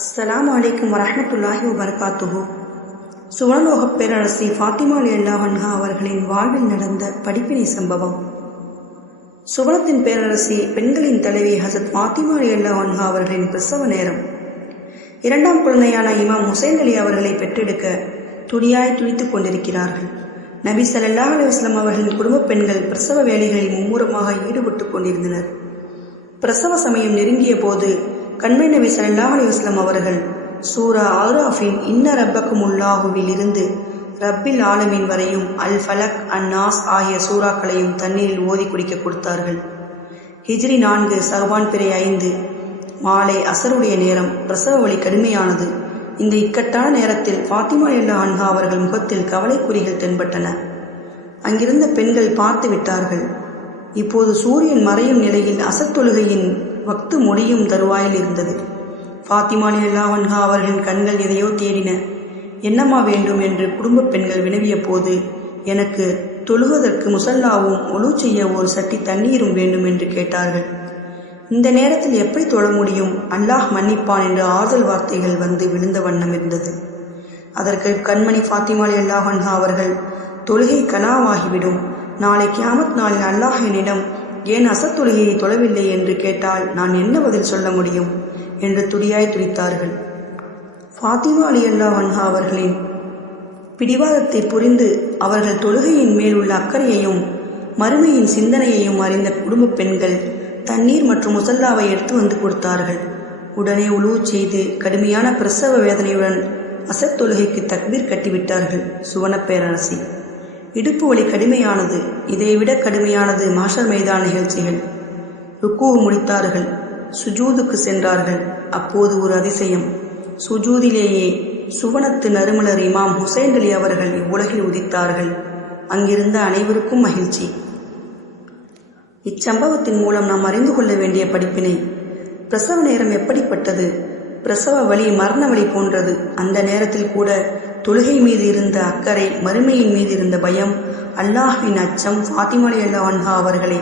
அஸ்லாம் அலைக்கும் வரமத்துல்லாஹி வபரகாத்துஹு. சுவனலோகப் பேரரசி ஃபாத்திமா அல்லா வன்ஹா அவர்களின் வாழ்வில் நடந்த படிப்பினை சம்பவம். சுவனத்தின் பேரரசி பெண்களின் தலைவி ஹசத் ஃபாத்திமா அல்லா வன்ஹா அவர்களின் பிரசவ நேரம். இரண்டாம் குழந்தையான இமாம் ஹுசைன் அலி அவர்களை பெற்றெடுக்க துடியாய் துடித்துக் கொண்டிருக்கிறார்கள். நபி சல்லா அலைஹி அவர்களின் குடும்ப பெண்கள் பிரசவ வேலைகளில் மும்முரமாக ஈடுபட்டுக் கொண்டிருந்தனர். பிரசவ சமயம் நெருங்கிய போது கண்மை நபி ஸல்லல்லாஹு அலைஹி வஸ்லம் அவர்கள் சூரா ஆராஃபின் இன்ன ரப்பக்கும் உல்லாஹுவில் இருந்து ரப்பில் ஆலமின் வரையும் அல் ஃபலக் அன் நாஸ் ஆகிய சூறாக்களையும் தண்ணீரில் ஓதி குடிக்க கொடுத்தார்கள். ஹிஜ்ரி நான்கு சகவான் பிறை ஐந்து. மாலை அசருடைய நேரம் பிரசவ வலி கடுமையானது. இந்த இக்கட்டான நேரத்தில் ஃபாத்திமா எல்லா அன்ஹா அவர்கள் முகத்தில் கவலைக்குறிகள் தென்பட்டன. அங்கிருந்த பெண்கள் பார்த்து விட்டார்கள். இப்போது சூரியன் மறையும் நிலையில் அசத்தொழுகையின் வக்து முடியும் தருவாயில் இருந்தது. ஃபாத்திமாலி அல்லாவன்ஹா அவர்களின் கண்கள் எதையோ தேடின என்னம்மா வேண்டும்? என்று குடும்ப பெண்கள் வினவிய போது எனக்கு தொழுவதற்கு முசல்லாவும் ஒழு செய்ய ஒரு சட்டி தண்ணீரும் வேண்டும் என்று கேட்டார்கள். இந்த நேரத்தில் எப்படி தொழ முடியும்? அல்லாஹ் மன்னிப்பான் என்று ஆறுதல் வார்த்தைகள் வந்து விழுந்த வண்ணம் இருந்தது. அதற்கு கண்மணி ஃபாத்திமாலி அல்லாஹன்ஹா அவர்கள் தொழுகை கலாவாகிவிடும் நாளை கியாமத் நாளில் அல்லாஹ் என்னிடம் ஏன் அசத்தொழுகையை தொழவில்லை என்று கேட்டால் நான் என்ன பதில் சொல்ல முடியும்? என்று துடியாய் துடித்தார்கள். ஃபாத்திமா அலி அல்லா வன்ஹா அவர்களின் பிடிவாதத்தை புரிந்து அவர்கள் தொழுகையின் மேல் உள்ள அக்கறையையும் மறுமையின் சிந்தனையையும் அறிந்த குடும்ப பெண்கள் தண்ணீர் மற்றும் முசல்லாவை எடுத்து வந்து கொடுத்தார்கள். உடனே உழுவு செய்து கடுமையான பிரசவ வேதனையுடன் அசத் தொழுகைக்கு தக்பீர் கட்டிவிட்டார்கள் சுவனப்பேரரசி இடுப்பு வலி கடுமையானது இதைவிட கடுமையானது மாஷர் மைதான நிகழ்ச்சிகள். ருக்கு முடித்தார்கள் சுஜூதுக்கு சென்றார்கள். அப்போது ஒரு அதிசயம். சுஜூதிலேயே சுவனத்து நறுமலர் இமாம் ஹுசைன் அலி அவர்கள் இவ்வுலகில் உதித்தார்கள். அங்கிருந்த அனைவருக்கும் மகிழ்ச்சி. இச்சம்பவத்தின் மூலம் நாம் அறிந்து கொள்ள வேண்டிய படிப்பினை பிரசவ நேரம் எப்படிப்பட்டது? பிரசவ வழி மரண வழி போன்றது. அந்த நேரத்தில் கூட தொழுகை மீது இருந்த அக்கறை மறுமையின் மீது இருந்த பயம் அல்லாஹின் அச்சம் ஃபாத்திமலி அல்லாஹா அவர்களை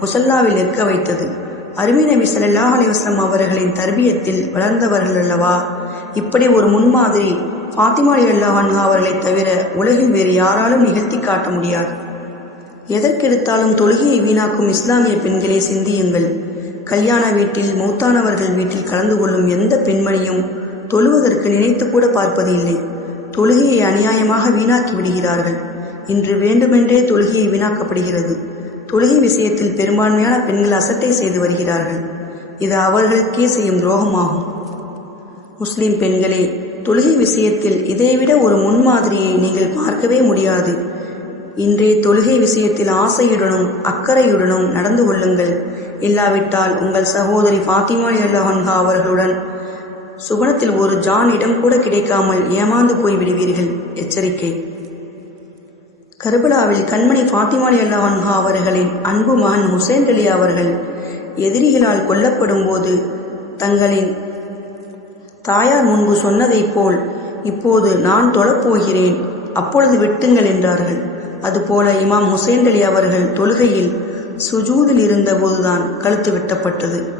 முசல்லாவில் நிற்க வைத்தது. அருமை நபி சல்லாஹ் அலைஹி அவர்களின் தர்பியத்தில் வளர்ந்தவர்கள் அல்லவா? இப்படி ஒரு முன்மாதிரி ஃபாத்திமா அல்லாஹா அவர்களைத் அவர்களை தவிர உலகில் வேறு யாராலும் நிகழ்த்தி காட்ட முடியாது. எதற்கெடுத்தாலும் தொழுகையை வீணாக்கும் இஸ்லாமிய பெண்களே சிந்தியுங்கள். கல்யாண வீட்டில் மூத்தானவர்கள் வீட்டில் கலந்து கொள்ளும் எந்த பெண்மணியும் தொழுவதற்கு நினைத்து கூட பார்ப்பது இல்லை. தொழுகையை அநியாயமாக வீணாக்கி விடுகிறார்கள். இன்று வேண்டுமென்றே தொழுகையை வீணாக்கப்படுகிறது. தொழுகை விஷயத்தில் பெரும்பான்மையான பெண்கள் அசட்டை செய்து வருகிறார்கள். இது அவர்களுக்கே செய்யும் துரோகமாகும். முஸ்லிம் பெண்களே தொழுகை விஷயத்தில் இதைவிட ஒரு முன்மாதிரியை நீங்கள் பார்க்கவே முடியாது. இன்றைய தொழுகை விஷயத்தில் ஆசையுடனும் அக்கறையுடனும் நடந்து கொள்ளுங்கள். இல்லாவிட்டால் உங்கள் சகோதரி ஃபாத்திமா அல்லஹன்ஹா அவர்களுடன் சுபனத்தில் ஒரு ஜான் இடம் கூட கிடைக்காமல் ஏமாந்து போய் விடுவீர்கள். எச்சரிக்கை. கர்பலாவில் கண்மணி ஃபாத்திமாலி அல்லஹன்ஹா அவர்களின் அன்பு மகன் ஹுசேன் அலி அவர்கள் எதிரிகளால் கொல்லப்படும் போது தங்களின் தாயார் முன்பு சொன்னதைப் போல் இப்போது நான் தொழப்போகிறேன். அப்பொழுது வெட்டுங்கள் என்றார்கள். அதுபோல இமாம் ஹுசேன் அலி அவர்கள் தொழுகையில் சுஜூதில் இருந்தபோதுதான் கழுத்து வெட்டப்பட்டது.